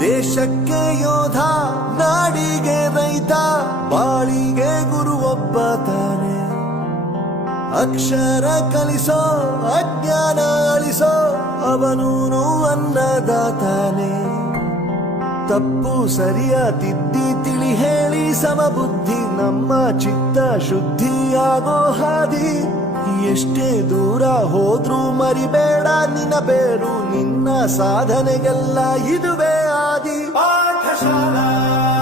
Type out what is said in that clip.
ದೇಶಕ್ಕೆ ಯೋಧ, ನಾಡಿಗೆ ರೈತ, ಬಾಳಿಗೆ ಗುರು ಒಬ್ಬ ತಾನೆ. ಅಕ್ಷರ ಕಲಿಸೋ, ಅಜ್ಞಾನ ಅಳಿಸೋ, ಅವನೂನು ಅನ್ನದಾತಾನೆ. ತಪ್ಪು ಸರಿಯ ತಿದ್ದಿ ತಿಳಿ ಹೇಳಿ ಸಮಬುದ್ಧಿ, ನಮ್ಮ ಚಿತ್ತ ಶುದ್ಧಿಯಾಗೋ ಹಾದಿ. ಎಷ್ಟೇ ದೂರ ಹೋದ್ರೂ ಮರಿಬೇಡ ನಿನ್ನ ಬೇರು, ನಿನ್ನ ಸಾಧನೆಗೆಲ್ಲ ಇದುವೇ ಆದಿ. ಪಾಠಶಾಲಾ